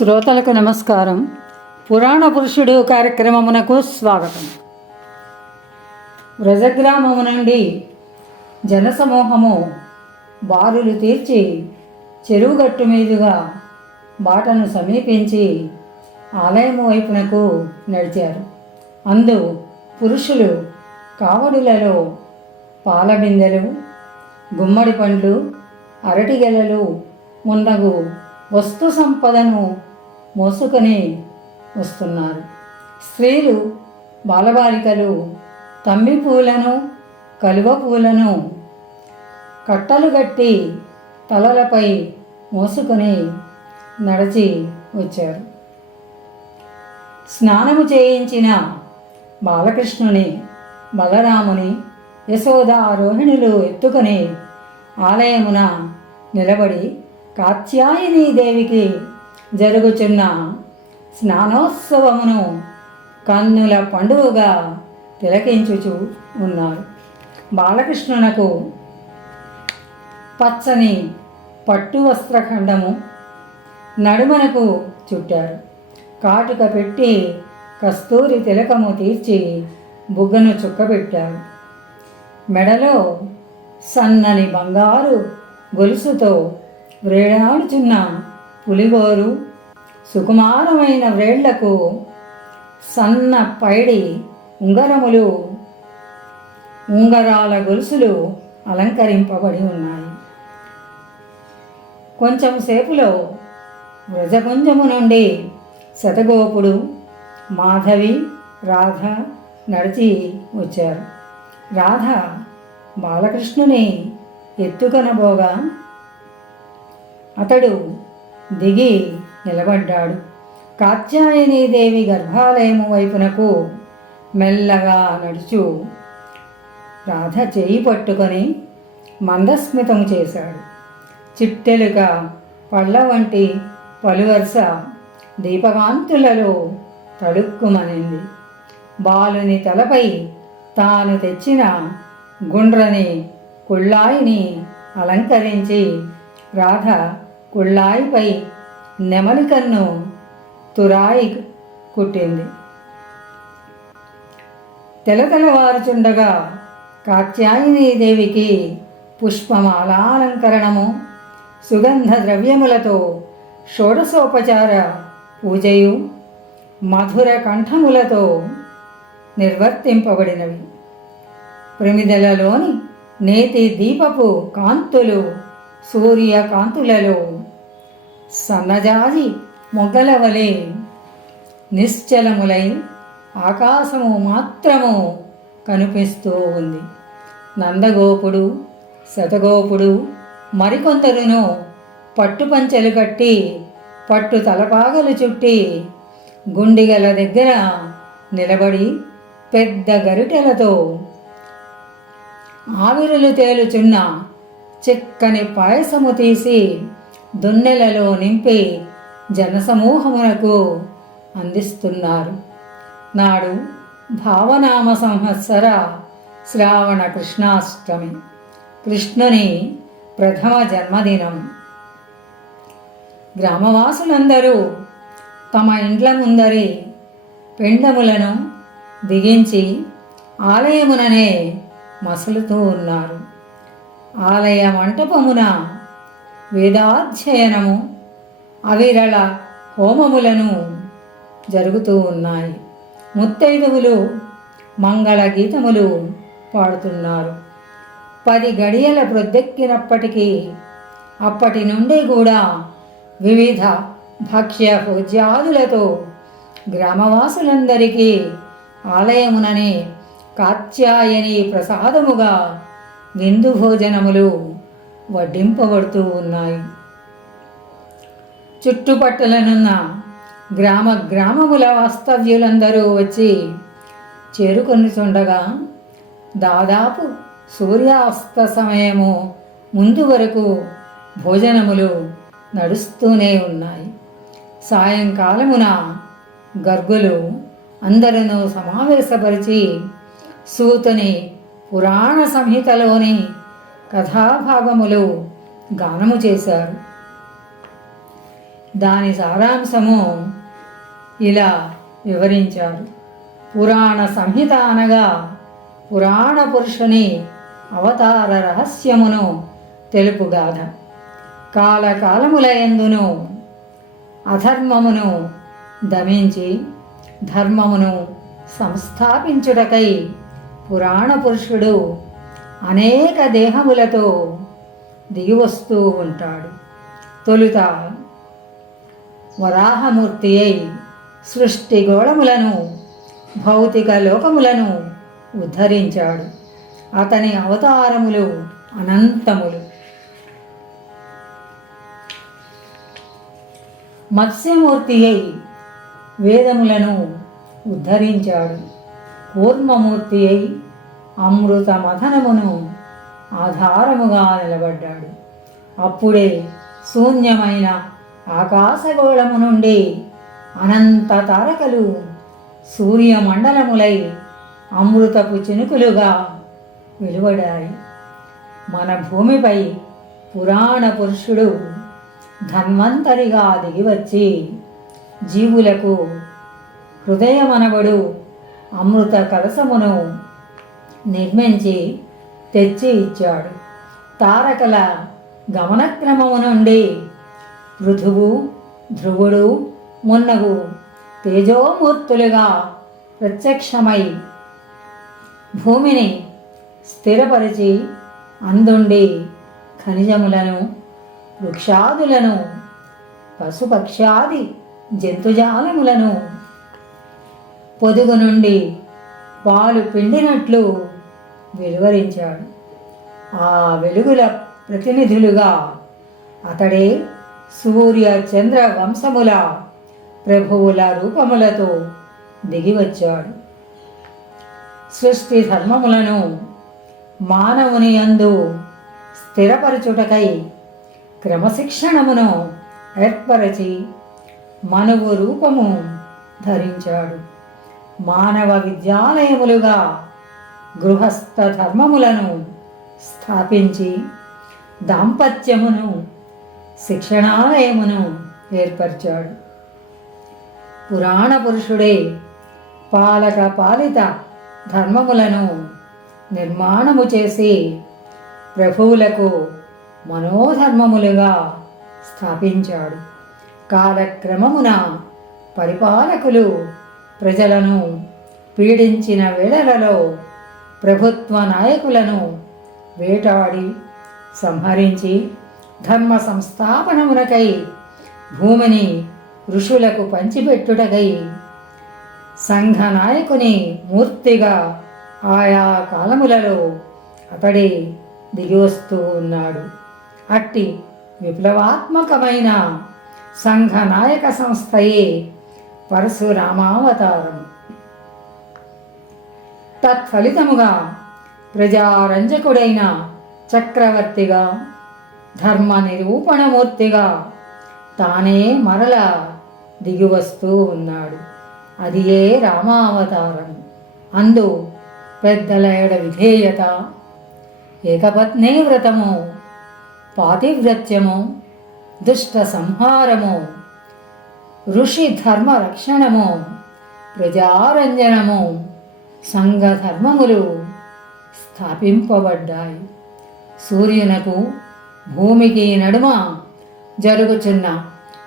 శ్రోతలకు నమస్కారం. పురాణ పురుషుడు కార్యక్రమమునకు స్వాగతం. వ్రజగ్రామము నుండి జనసమూహము బారులు తీర్చి చెరువుగట్టు మీదుగా బాటను సమీపించి ఆలయము వైపునకు నడిచారు. అందు పురుషులు కావడులలో పాలబిందెలు, గుమ్మడి పండ్లు, అరటిగెలలు మున్నగు వస్తు సంపదను మోసుకొని వస్తున్నారు. స్త్రీలు బాలబాలికలు తమ్మి పూలను, కలువ పూలను కట్టలు కట్టి తలలపై మోసుకొని నడిచి వచ్చారు. స్నానము చేయించిన బాలకృష్ణుని, బలరాముని, యశోద రోహిణులు ఎత్తుకొని ఆలయమున నిలబడి కాత్యాయని దేవికి జరుగుచున్న స్నానోత్సవమును కన్నుల పండుగగా తిలకించుచు ఉన్నారు. బాలకృష్ణునకు పచ్చని పట్టు వస్త్రఖండము నడుమనకు చుట్టారు. కాటుక పెట్టి కస్తూరి తిలకము తీర్చి బుగ్గను చుక్కబెట్టారు. మెడలో సన్నని బంగారు గొలుసుతో వ్రేలాడుచున్న పులిగోరు, సుకుమారమైన వ్రేళ్లకు సన్న పైడి ఉంగరములు, ఉంగరాల గొలుసులు అలంకరింపబడి ఉన్నాయి. కొంచెం సేపులో వ్రజపుంజము నుండి శతగోపుడు, మాధవి, రాధ నడిచి వచ్చారు. రాధ బాలకృష్ణుని ఎత్తుకొనబోగా అతడు దిగి నిలబడ్డాడు. కాత్యాయనీదేవి గర్భాలయము వైపునకు మెల్లగా నడుచు రాధ చేయి పట్టుకొని మందస్మితము చేశాడు. చిట్టెలుక పళ్ళ వంటి పలువరుస దీపకాంతులలో తడుక్కుమనింది. బాలుని తలపై తాను తెచ్చిన గుండ్రని కుళ్ళాయిని అలంకరించి రాధ కుళ్ళాయిపై నెమలి కన్ను తురాయి కుట్టింది. తెలతెలవారుచుండగా కాత్యాయనీదేవికి పుష్పమాలాలంకరణము, సుగంధ ద్రవ్యములతో షోడశోపచార పూజయు, మధుర కంఠములతో నిర్వర్తింపబడినవి. ప్రమిదలలోని నేతి దీపపు కాంతులు సూర్యకాంతులలో సన్నజాజి మొగ్గల వలె నిశ్చలములై ఆకాశము మాత్రము కనిపిస్తూ ఉంది. నందగోపుడు, శతగోపుడు మరికొందరును పట్టుపంచెలు కట్టి పట్టు తలపాగలు చుట్టి గుండిగల దగ్గర నిలబడి పెద్ద గరిటెలతో ఆవిరులు తేలుచున్న చిక్కని పాయసము తీసి దున్నెలలో నింపి జనసమూహమునకు అందిస్తున్నారు. నాడు భావనామ సంవత్సర శ్రావణ కృష్ణాష్టమి, కృష్ణుని ప్రథమ జన్మదినం. గ్రామవాసులందరూ తమ ఇండ్ల ముందరి పిండములను దిగించి ఆలయముననే మసులుతూ ఉన్నారు. ఆలయ మంటపమున వేదాధ్యయనము, అవిరళ హోమములను జరుగుతూ ఉన్నాయి. ముత్తైదువులు మంగళ గీతములు పాడుతున్నారు. 10 గడియల ప్రొద్దెక్కినప్పటికీ అప్పటి నుండి కూడా వివిధ భక్ష్య భోజ్యాదులతో గ్రామవాసులందరికీ ఆలయముననే కాత్యాయని ప్రసాదముగా విందు భోజనములు వడ్డింపబడుతూ ఉన్నాయి. చుట్టుపక్కలనున్న గ్రామముల వాస్తవ్యులందరూ వచ్చి చేరుకొనిచుండగా దాదాపు సూర్యాస్త సమయము ముందు వరకు భోజనములు నడుస్తూనే ఉన్నాయి. సాయంకాలమున గర్గులు అందరూ సమావేశపరిచి సూతుని పురాణ సంహితలోని కథాభాగములు గానము చేశారు. దాని సారాంశము ఇలా వివరించారు. పురాణ సంహిత అనగా పురాణ పురుషుని అవతార రహస్యమును తెలుపుగాథ. కాలకాలములయందును అధర్మమును దమించి ధర్మమును సంస్థాపించుటకై పురాణ పురుషుడు అనేక దేహములతో దిగివస్తూ ఉంటాడు. తొలుత వరాహమూర్తి అయి సృష్టి గోళములను భౌతిక లోకములను ఉద్ధరించాడు. అతని అవతారములు అనంతములు. మత్స్యమూర్తి అయి వేదములను ఉద్ధరించాడు. కూర్మమూర్తి అయి అమృత మథనమును ఆధారముగా నిలబడ్డాడు. అప్పుడే శూన్యమైన ఆకాశగోళము నుండి అనంత తారకలు సూర్యమండలములై అమృతపు చినుకులుగా వెలువడాయి. మన భూమిపై పురాణ పురుషుడు ధన్వంతరిగా దిగివచ్చి జీవులకు హృదయమనబడు అమృత కలశమును నిర్మించి తెచ్చి ఇచ్చాడు. తారకల గమనక్రమము నుండి పృథువు, ధ్రువుడు మున్నగు తేజోమూర్తులుగా ప్రత్యక్షమై భూమిని స్థిరపరిచి అందుండి ఖనిజములను, వృక్షాదులను, పశుపక్ష్యాది జంతుజాలములను పొదుగు నుండి పాలు పిండినట్లు వెలువరించాడు. ఆ వెలుగుల ప్రతినిధులుగా అతడే సూర్య చంద్ర వంశముల ప్రభువుల రూపములతో దిగివచ్చాడు. సృష్టి ధర్మములను మానవుని యందు స్థిరపరచుటకై క్రమశిక్షణమును ఏర్పరచి మనువు రూపము ధరించాడు. మానవ విద్యాలయములుగా గృహస్థ ధర్మములను స్థాపించి దాంపత్యమును శిక్షణాలయమును ఏర్పరిచాడు. పురాణ పురుషుడే పాలక పాలిత ధర్మములను నిర్మాణము చేసి ప్రభువులకు మనోధర్మములుగా స్థాపించాడు. కాలక్రమమున పరిపాలకులు ప్రజలను పీడించిన వేళలలో ప్రభుత్వ నాయకులను వేటాడి సంహరించి ధర్మ సంస్థాపనమునకై భూమిని ఋషులకు పంచిపెట్టుటకై సంఘ నాయకుని మూర్తిగా ఆయా కాలములలో అతడే దిగివస్తూ ఉన్నాడు. అట్టి విప్లవాత్మకమైన సంఘ నాయక సంస్థయే పరశురామావతారం. తత్ఫలితముగా ప్రజారంజకుడైన చక్రవర్తిగా ధర్మ నిరూపణమూర్తిగా తానే మరల దిగివస్తూ ఉన్నాడు. అది ఏ రామావతారం. అందు పెద్దల ఎడ విధేయత, ఏకపత్నీ వ్రతము, పాతివ్రత్యము, దుష్ట సంహారము, ఋషి ధర్మ రక్షణము, ప్రజారంజనము, సంఘ ధర్మములు స్థాపింపబడ్డాయి. సూర్యునకు భూమికి నడుమ జరుగుచున్న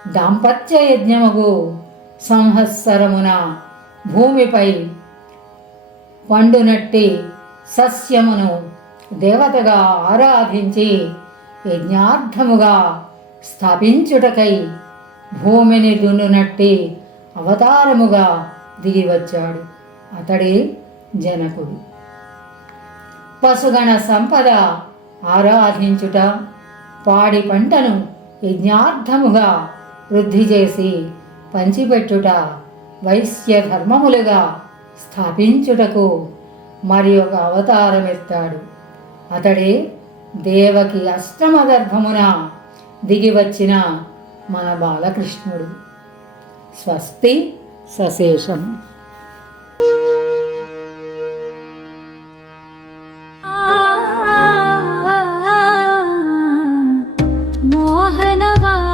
దాంపత్య యజ్ఞముకు సంవత్సరమున భూమిపై పండునట్టి సస్యమును దేవతగా ఆరాధించి యజ్ఞార్థముగా స్థాపించుటకై భూమిని దున్నునట్టి అవతారముగా దిగివచ్చాడు. అతడే జనకుడు. పశుగణ సంపద ఆరాధించుట, పాడి పంటను యజ్ఞార్థముగా వృద్ధి చేసి పంచిపెట్టుట, వైశ్య ధర్మములుగా స్థాపించుటకు మరి ఒక అవతారమెత్తాడు. అతడే దేవకి అష్టమ గర్భమున దిగివచ్చిన మన బాలకృష్ణుడు. స్వస్తి సశేషం. మోహనవా